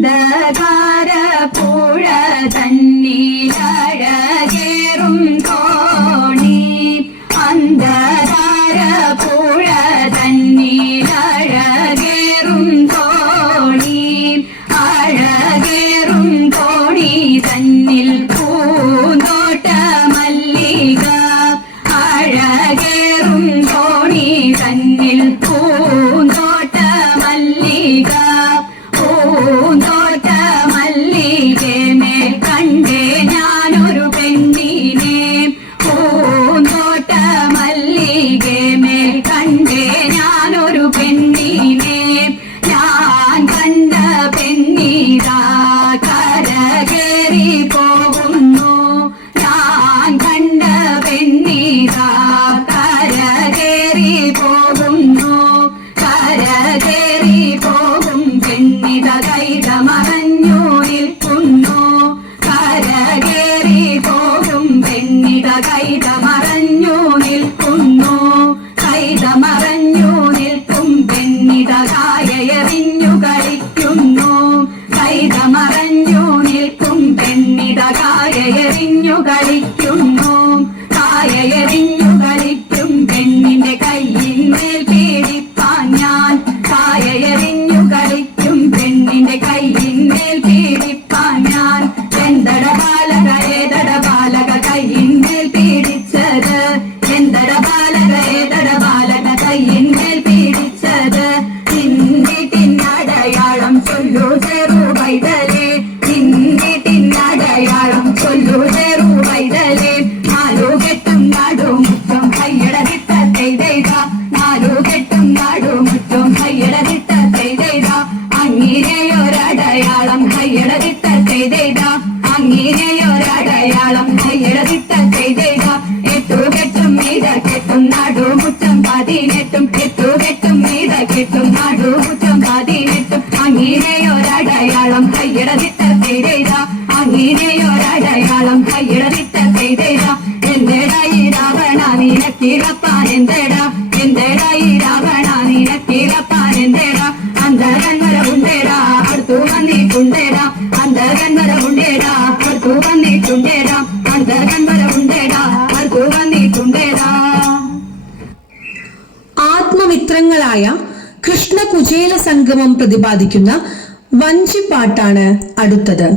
അന്ധകാര പുഴ തന്നിലഴകേറും തോണി അന്ധകാര പുഴ തന്നിലഴകേറും തോണി അഴകേറും തോണി തന്നിൽ പൂന്തോട്ട മല്ലിക അഴകേറും തോണി തന്നിൽ പൂന്തോട്ട മല്ലിക പൂന്തോട്ട മല്ലികേമേൽ കണ്ടേ ഞാനൊരു പെണ്ണിനെ പൂന്തോട്ട മല്ലികേമേൽ കണ്ടേ ഞാനൊരു പെണ്ണിനെ ഞാൻ കണ്ട പെണ്ണിതാ കരകേറി പോകുന്നു ഞാൻ കണ്ട പെണ്ണിതാ കരകേറി പോകുന്നു കരകേറി പോകും പെണ്ണിത കൈത മറഞ്ഞു നിൽക്കുന്നു കരകേറി പോകും പെണ്ണിത കൈത മറഞ്ഞു നിൽക്കുന്നു കൈത മറഞ്ഞു നിൽക്കും പെണ്ണിത കായയെറിഞ്ഞു കളിക്കുന്നു കൈത മറഞ്ഞു നിൽക്കും പെണ്ണിത കായയെറിഞ്ഞു കളിക്കുന്നു കായയെറിഞ്ഞു കളിക്കും പെണ്ണിന്റെ കയ്യിന്മേൽ പീഡിപ്പാൻ ഞാൻ കായയെറിഞ്ഞു കളിക്കും പെണ്ണിന്റെ കയ്യിന്മേൽ പീഡിപ്പാൻ ഞാൻ എന്തട ബാലക ഏതട ബാലക കയ്യിന്മേൽ പീഡിച്ചത് എന്തട ബാലക ഏതട ബാലക കയ്യിന്മേൽ പീഡിച്ചത് തിന്നടയാളം ചൊല്ലു ചെറു വൈതലേ തിന്നടയാളം ചൊല്ലു ചെറു വൈതലേ നാലുകെട്ടും നാടുമുറ്റും കയ്യടവിട്ട ചെയ്ത നാലുകെട്ടും നാടുമുറ്റും കയ്യടവിട്ട ചെയ്ത അങ്ങനെയൊരടയാളം കയ്യടവിട്ട ചെയ്ത അങ്ങനെയൊരടയാളം കയ്യടവിട്ട ചെയ്ത എട്ടുകെട്ടും മീത കെട്ടും നാടുമുറ്റം 18 എട്ടുകെട്ടും മീത കെട്ടും നാടുമുറ്റം 18 അങ്ങനെയൊരടയാളം കയ്യടവിട്ട ചെയ്ത അങ്ങനെയൊരടയാളം കയ്യടവിട്ട ചെയ്ത എന്തെടായി രാവണ നിനക്കിളപ്പാൻ എന്തെടാ എന്തെടായി രാവണ നിനക്കിളപ്പാൻ എന്തെടാ അന്ധകന്മര ഉണ്ടേടാ അടുത്തു വന്നിട്ടുണ്ടേടാ അന്ധകന്മര ഉണ്ടേടാ അടുത്തു വന്നിട്ടുണ്ടേടാ അന്ധകന്മര ഉണ്ടേടാ അടുത്തു വന്നിട്ടുണ്ടേടാ. ആത്മമിത്രങ്ങളായ കൃഷ്ണ കുചേല സംഗമം പ്രതിപാദിക്കുന്ന വഞ്ചിപ്പാട്ടാണ് അടുത്തത്.